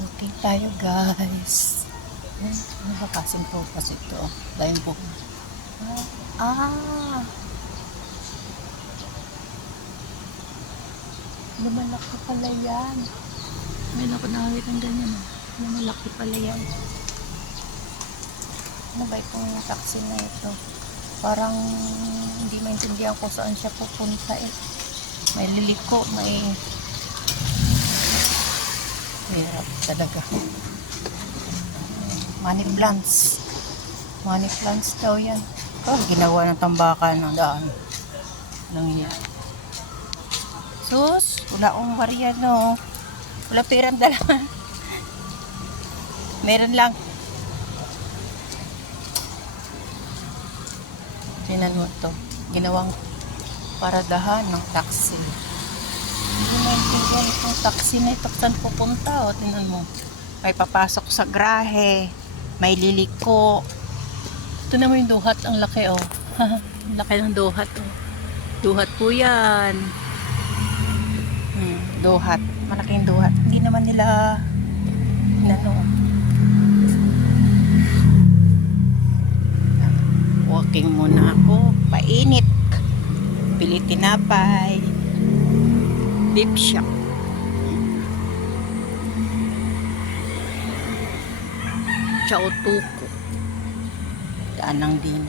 Okay tayo guys. Ano ba kasing purpose ito? Dahil po. Ah, lumalaki pala yan. May nakakita ng ganyan. Lumalaki pala yan. Ano ba itong taxi na ito? Parang hindi maintindihan ko saan siya pupunta eh. May liliko, may hirap talaga. Money plants. Money plants daw yan. Oh, ginawa ng tambakan ng daan. Nang yan. Sus, wala akong barya no. Wala perang dala. Meron lang. Tinan mo to. Ginawang paradahan ng taxi. Hindi maintindihan itong taxi na ito. Saan pupunta? O, tinan mo. May papasok sa grahe. May liliko. Ito na mo yung duhat. Ang laki oh. Ang laki ng duhat oh. Duhat po yan. Duhat. Malaking duhat. Hindi naman nila inano. Walking muna ako. Painit. Pili tinapay. Beef shop. Chao tuko. Daanang din.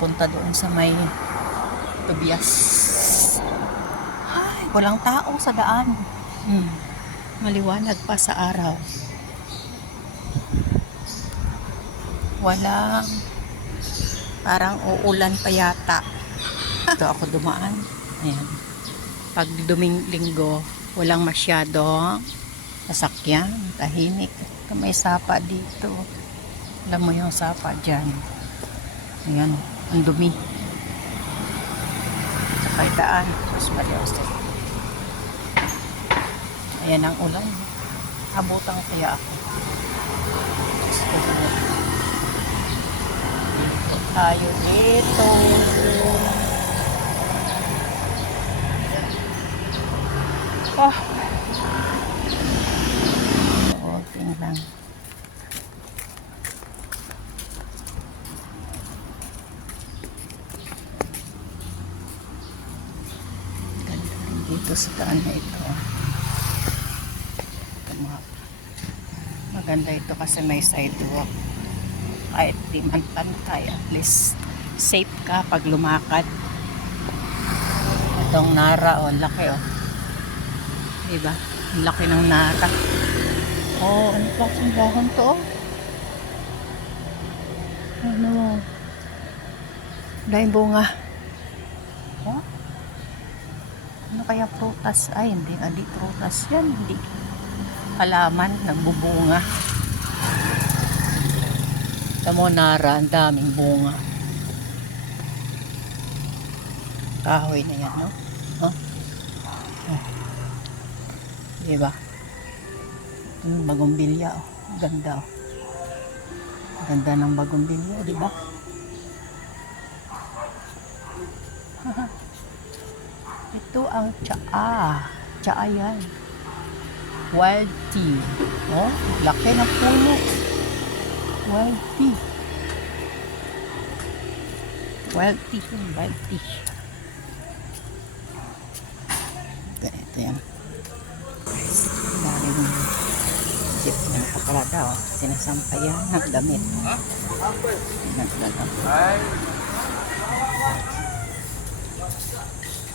Punta doon sa may Tobias. Ay, walang tao sa daan. Maliwanag pa sa araw. Walang, parang uulan pa yata. Ito ako dumaan. Ayan. Pag linggo, walang masyadong sasakyan. Tahimik. May sapa dito. Alam mo yung sapa dyan. Ayan. Ang dumi. Sakay daan. Tapos maliwas. Ayan ang ulan. Abutan kaya ako. Dito tayo dito. Oh. Okay lang. Ganda rin dito sa daan na ito. Maganda ito kasi may sidewalk. Kahit di man pantay, at least safe ka pag lumakad. Itong Nara, oh, laki oh. Diba? Laki ng Nara. Oh, ano pa ang dahon to? Ano? Dahil bunga. Oh? Ano kaya prutas? Ay, hindi prutas yan. Hindi. Halaman, nagbubunga. Tamo Nara, ang daming bunga. Kahoy na yan, no? Oh? Oh. Diba? Bagumbilya, oh. Ganda, oh. Ganda ng bagumbilya, diba? Ito ang tsaa. Tsaa yan. Wild tea. Oh, laki na puno. Wild tea. Wild tea. Wild tea. Ito yan. Dari ng jeep na nakaparada. Oh. Sinasampayan ng damit.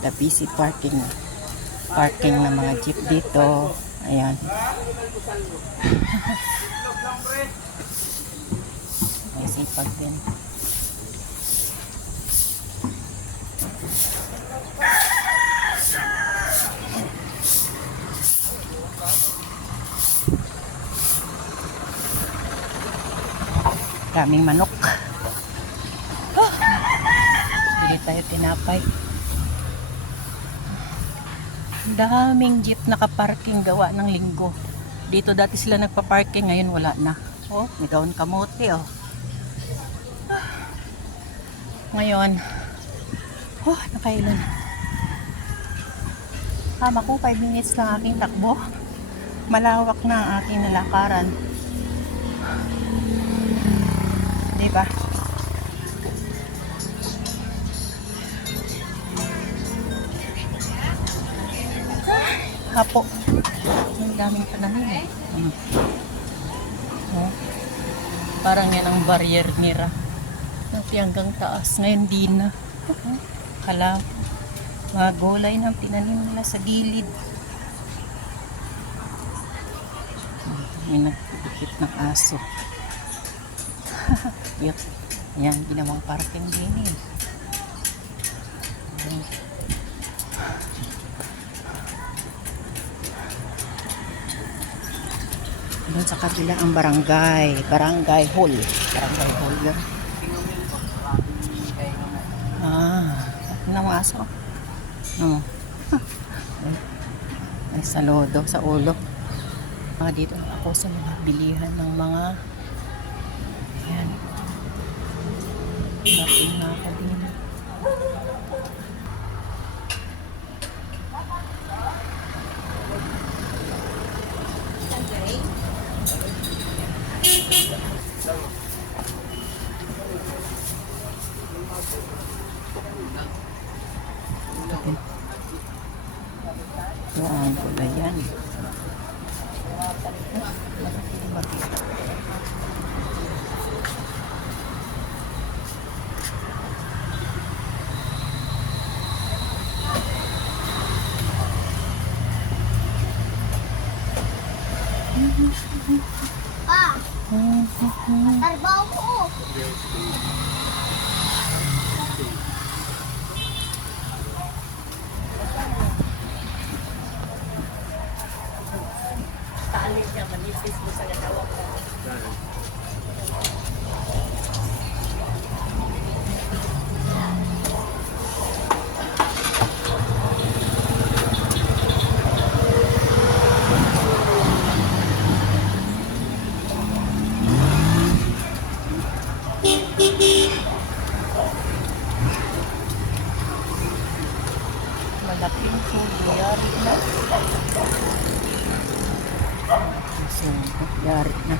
The busy parking. Parking ng mga jeep dito. Ayan. May sipag din. Daming manok. Bili tayo tinapay. Daming jeep nakaparking gawa ng linggo. Dito dati sila nagpa-parking, ngayon wala na. Oh, may daon kamote oh. Ngayon, oh, nakailan. Kama ko 5 minutes lang aking takbo. Malawak na ang aking nalakaran. Diba? Hapo. Ang daming panahin eh. Oh. Parang yan ang barrier nila. Nati hanggang taas. Ngayon di na. Hala. Mga gulay na tinanim nila sa gilid. May nagpipikit ng aso. Yep. Yan, ginawang parking din eh. Doon sa kabila ang barangay hall. Barangay hall yun. Ng aso. May saludo sa ulo. Dito ako sa mga bilihan ng mga yan. Dating mga kabila. Ang gulay yan. Tarbaho ko. Taalis niya, manipis mo sa ganawa ko. Malaking sulo, yari na. So, yari na.